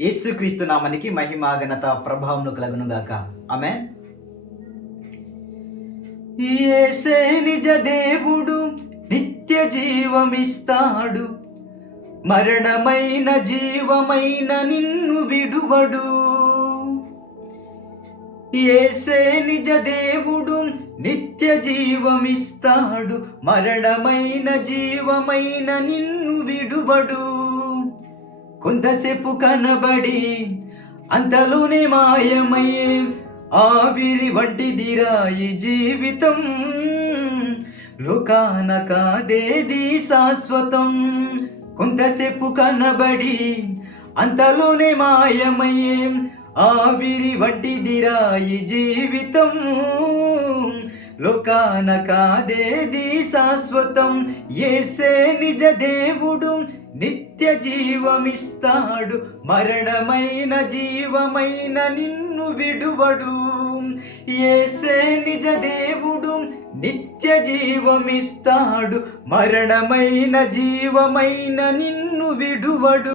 యేసుక్రీస్తు నామానికి మహిమ ఘనత ప్రభావములు కలుగును గాక. ఆమేన్. యేసే నిజ దేవుడు, నిత్య జీవమిస్తాడు, మరణమైన జీవమైన నిన్ను విడువడు. యేసే నిజ దేవుడు, నిత్య జీవమిస్తాడు, మరణమైన జీవమైన నిన్ను విడువడు. కొంతసేపు కనబడి అంతలోనే మాయమయ్యే ఆవిరి వంటిదిరా ఈ జీవితం. లోకాన కాదేది శాశ్వతం. కొంతసేపు కనబడి అంతలోనే మాయమయ్యే ఆవిరి వంటిదిరా ఈ జీవితం. లోకాన కాదేది శాశ్వతం. యేసే నిజ దేవుడు, నిత్య జీవమిస్తాడు, మరణమైన జీవమైన నిన్ను విడువడు. యేసే నిజ దేవుడు, నిత్య జీవమిస్తాడు, మరణమైన జీవమైన నిన్ను విడువడు.